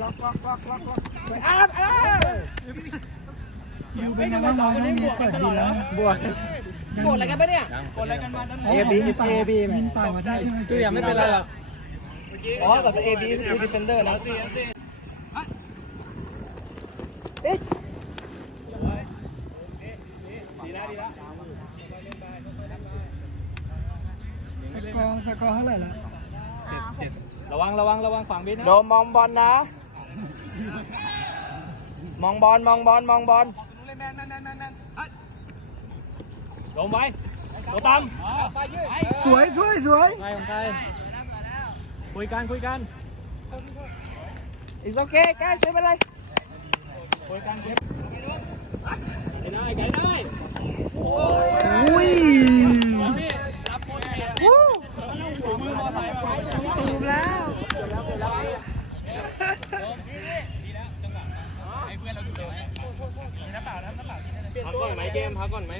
ล็อกล็อกล็อกล็อกล็อกไปอาบเออยูเป็นยังไงบ้างวะให้มีเปิดบินแล้วบวกบวกอะไรกันปะเนี่ยกดอะไรกันมาด้านอ๋อ AB บินต่าง AB บินต่างประเทศใช่ไหมตัวอย่างไม่เป็นไรหรอกอ๋อแบบ A B คือ defender นะเอ๊ะสกอร์สกอร์เท่าไหร่ละ ระวังระวังระวังขวางบินนะโดมมองบอลนะ มองบอลมองบอลมองบอลลงไปตัวตั้มสวยสวยสวยใครของใครคุยกันคุยกัน It's okay guys ไม่เป็นไรคุยกันเก็บไก่ได้ไก่ได้อุ้ยสูมแล้ว พักก่อนไหมเกมพักก่อนไหม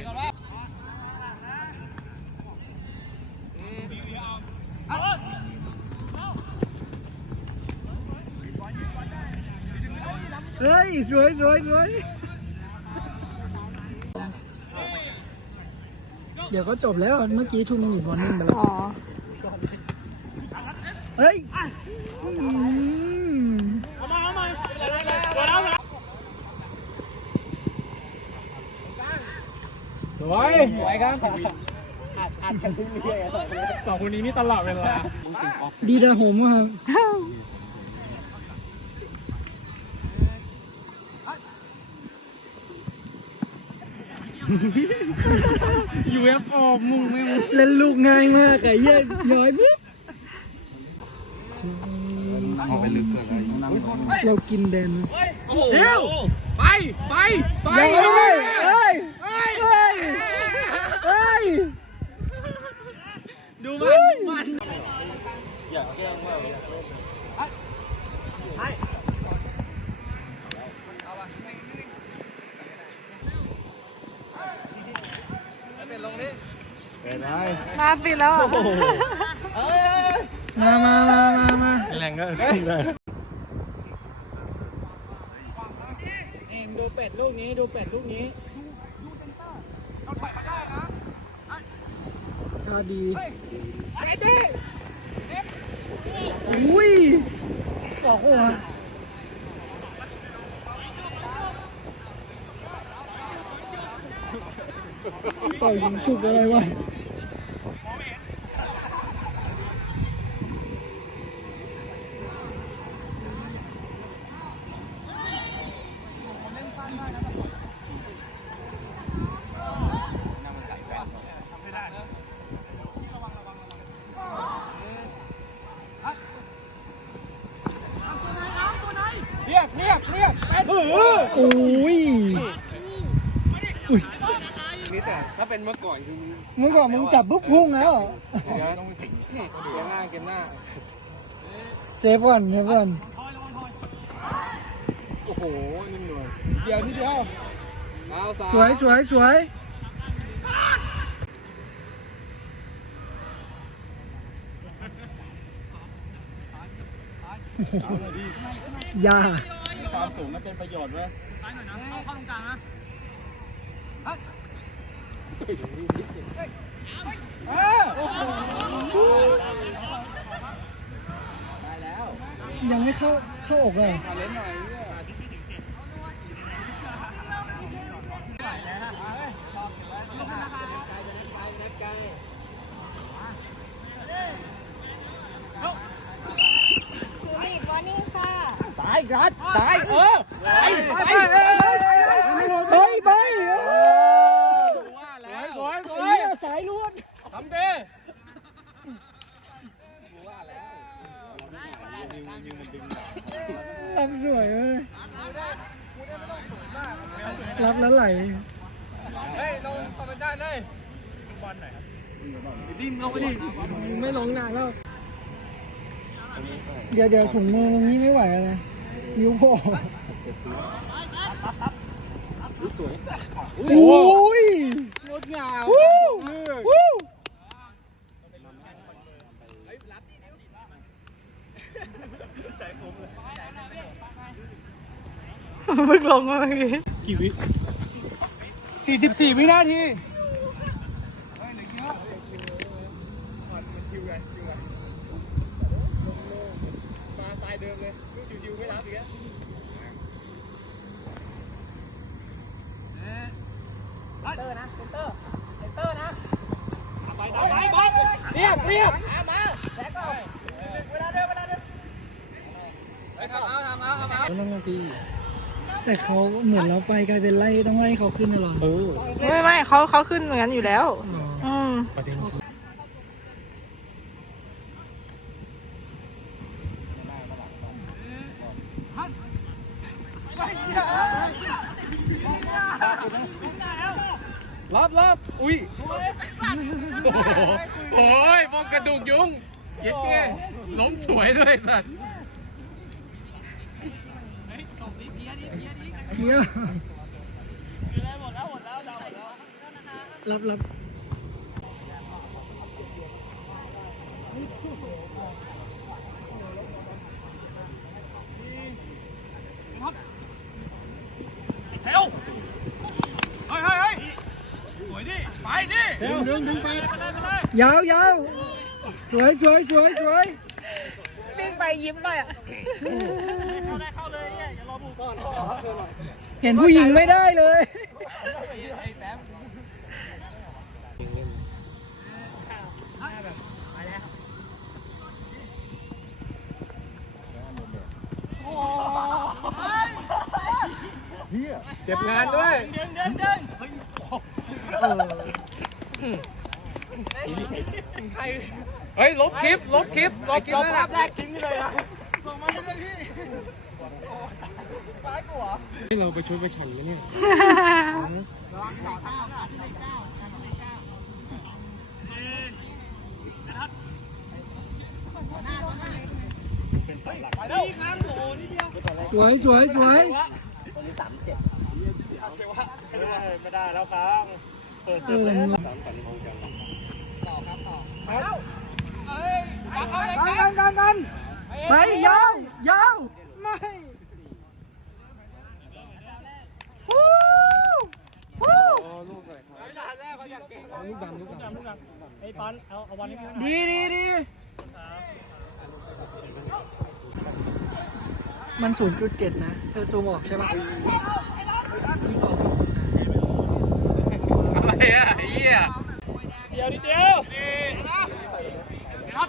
เฮ้ยสวยสวยสวยเดี๋ยวก็จบแล้วเมื่อกี้ทูมินิทวอร์นิ่งไปแล้วเฮ้ยอืม เอามาเอามาตัวแล้วนะ สวยสวยครับอัดอัดกันเรื่อยๆสองคนนี้นี่ตลอดเวลาดีดาโฮมครับยูเอฟโอมุ่งไม่มุงเล่นลูกง่ายมากไอ้เหี้ยย้อยปุ๊บเรากินแดนเดี๋ยวไป ไป ไปยังไงเฮ้ยเฮ้ยเฮ้ยเฮ้ย มันดูมันอย่าแกล้งว่ามาปิดแล้วอะมามามามามาแรงก็ได้เอ็มดูเป็ดลูกนี้ดูเป็ดลูกนี้ท่าดี อุ้ยบอกว่าปล่อยยิงฉุกอะไรวะ เรียกเรียกเรียกเป็ดโอ้ยนี่แต่ถ้าเป็นเมื่อก่อนคือมึงบอกมึงจับปุ๊บพุ่งแล้วเดี๋ยวต้องสิงเกมหน้าเกมหน้าเซฟ่อนเซฟ่อนโอ้โหนี่เหนื่อยเดียวนิดเดียวเอาสวยสวยสวย ย่าความสูงมันเป็นประโยชน์เว้ยยังไม่เข้าเข้าอกเลยเล่นหน่อยเนี่ย คือมินิทวอร์นิ่งค่ะ ตา ยกัดตายเออไปไปไปไปว่าแล้วสวยสไอ้วยเหี้ยสายลวดทำดีรับสวยเอ้ยรับแล้วไหลเฮ้ยลงคอมเมนต์ได้เลยดิ้นลงไปดิไม่ลงหนักแล้ว เดี๋ยวเดี๋ยวถุงมือมึงนี่ไม่ไหวอะไร นิ้วโผล่โอ้ยงดงามวู้วู้เพิ่งลงมาเมื่อกี้กี่วิสี่สิบสี่วินาที มาสาย เดิมเลยชิวๆไม่รับอีกแล้วเตอร์นะเซนเตอร์เซนเตอร์นะไปไปบอลเรียบเรียบมาแท็กก่อนเวลาเดิมเวลาเดิมไปทำเอาทำเอาทำเอานั่งตีแต่เขาเหมือนเราไปกลายเป็นไล่ต้องไล่เขาขึ้นตลอดเออไม่ไม่เขาเขาขึ้นเหมือนกันอยู่แล้ว อ๋อ อืม ประเด็นคือ รับรับอุ้ยโอ้ยฟองกระดูกยุงเย็ดเก้ล้มสวยด้วยสัตว์เพี้ยหมดีเพียหมดแล้วดาวหมดแล้วรับรับ เฮ้ยเฮ้ยเฮ้ยสวยดิ ไปดิดึ งดึงดึงไปยาวยาวสวยสวยสวยสวยวิ่งไปยิ้มเลยอะเข้าได้เข้าเลยอย่ารอบุกก่อนเห็นผู้หญิงไม่ได้เลยเก็บงานด้วยดึงดึงดึ งเฮ้ยลบคลิปลบคลิปลบคลิปภาพแรกทิ้งเลยนะส่งมาให้ด้วยพี่ฟ้ายกูเหรอให้เราไปช่วยไปฉันกันเนี่ยสวยสวยสวยไม่ได้แล้วครับ เปิดเออกัน กันกันไปยาวยาวไม่วู้วู้ลูกเลยลูกดำลูกดำลูกดำไอ้ปันเอาเอาวันนี้ดีดีดีมันศูนย์จุดเจ็ดนะ เธอซูมออกใช่ปะยิงออกอะไรอะไอ้เหี้ยเดียวนิดเดียวครับ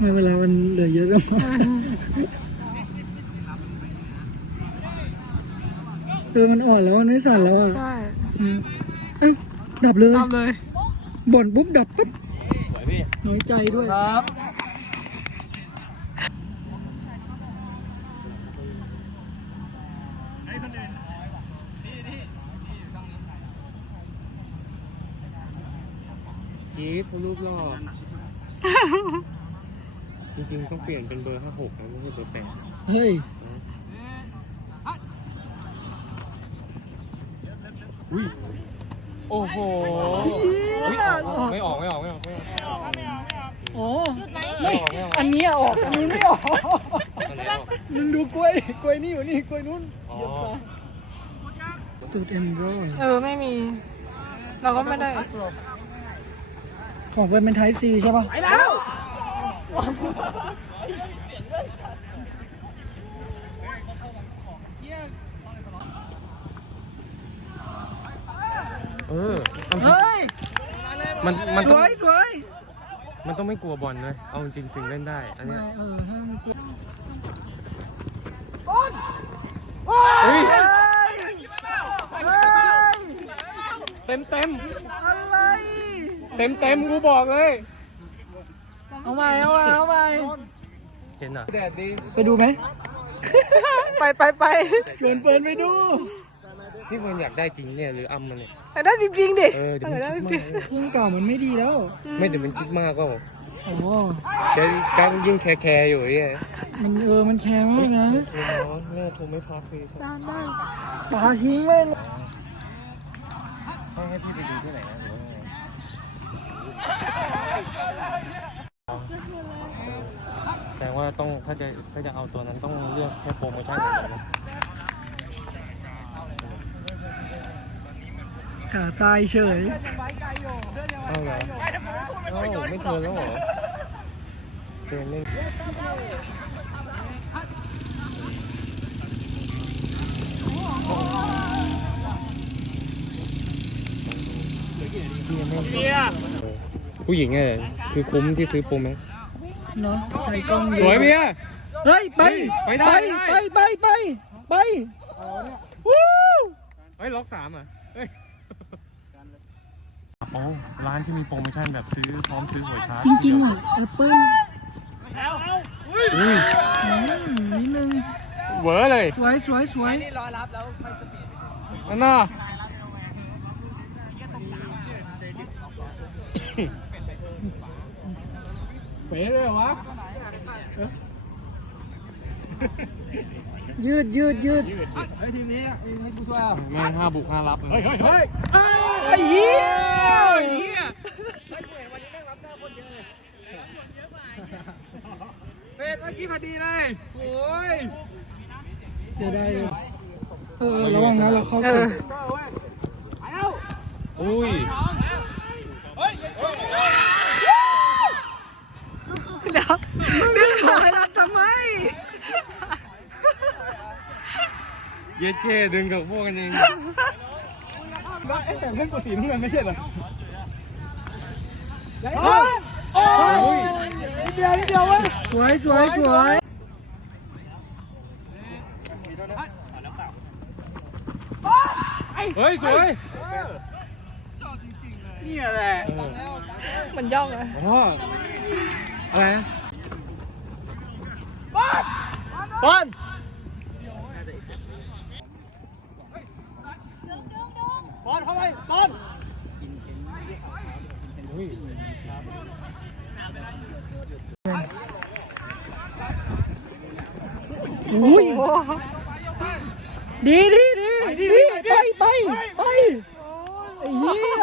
ไม่เวลามันเหลือเยอะจังวะเออมันอ่อนแล้วมันไม่สั่นแล้วอะใช่อืมเอ้าดับเลยตามเลยบ่นปุ๊บดับปุ๊บสวยพี่น้อยใจด้วย ครับกีฟรูปหล่อ จริงๆ ต้องเปลี่ยนเป็นเบอร์ห้าหกนะไม่ใช่เบอร์แปดเฮ้ยโอ้โหอุ๊ยออกไม่ออกไม่ออกไม่ออกไม่ออกโอ้หยุดไหมไม่ออกไม่ออกอันนี้อะออกอันนู้นไม่ออกอันไหนออกมึงดูกล้วยกล้วยนี่อยู่นี่กล้วยนู้นอ๋อตูดเอ็มร้อยเออไม่มี เราก็ไม่ได้ ของเป็นเป็นไทป์ซีใช่ป่ะไปแล้ว เออเอาจริงเฮ้ยมันมันสต้องวยสวยมันต้องไม่กลัวบอลเลยเอาจริงถึงเล่นได้ อันเนี้ยเออถ้ามันกลัวเฮ้ยเฮ้ยเฮ้ยเต็มเต็มอะไร เต็มเต็มกูบอกเลยต เอาใหม่เอาใหม่เอาใหม่เห็นเหรอแดดดีไปดูไหม ไปไปไปเปิดเปิดไปดูพี่เฟิร์นอยากได้จริงเนี่ยหรืออ้ำมันเนี่ยแต่ได้จริงๆดิเออเดี๋ยวแต่มันได้คิดจริมางกเครื่องเก่ามันไม่ดีแล้ว ไม่เดี๋ยวมันคิดมากก็อ๋อแกแกยิ่งแคร์แคร์อยู่เนี่ยมันเออมันแคร์มากนะเออแม่โทรไม่พักเลยสักตาทิ้งไว้เลยต้องให้พี่ไปดูที่ไหนนะหรือว่าไง แสดงว่าต้องถ้าจะถ้าจะเอาตัวนั้นต้องเลือกแค่โปรโมชั่นอย่างเดียวนะขาตายเฉยเอาเหรอเอ้าไม่เกินแล้วเหรอเกินเลย ผู้หญิงเนี่ยคือคุ้มที่ซื้อโปรแม็กเนาะใส่กล้องเอะสวยเมียเฮ้ยไปไปได้ไปได้ไปไปไปไปวู้เฮ้ยล็อกสามอะเฮ้ยโอ้ร้านที่มีโปรโมชั่นแบบซื้อพร้อมซื้อหวยชาร์จจริงๆอะแอปเปิ้ลอุ้ยอืมนิดนึงเหวอเลย สวยสวยสวยนี่รอรับแล้วค่อยสปีดอันน่ะ เป๋เลยเหรอวะยืดยืดยืดเฮ้ยทีมนี้ให้กูช่วยอะแม่ห้าบุกห้ารับเฮ้ยเฮ้ยเฮ้ยไอ้เหี้ยเป็ดเมื่อกี้พอดีเลยโอ้ยเดี๋ยวได้เลยเออระวังนะเราเข้าเอสุอดอุ้ย เดี๋ยวดึงอยหลังทำไม เย็ดเท่ดึงกับพวกกันเองแต่เล่นกว่าสีน้ำเงินไม่ใช่เหรอโอ้ยโอ้ยเดียวเดียวเว้ยสวยสวยสวยเฮ้ยสวยนี่แหละมันย่องเลย อ๋ออะไรนะบอลบอลเข้าไปบอลอุ้ยอุ้ยดีดีดีดีไปไปไปไอ้เหี้ย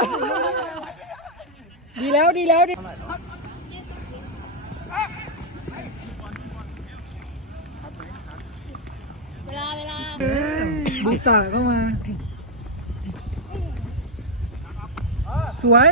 ดีแล้วดีแล้วดี เวลาเวลาบุกตาเข้ามา สวย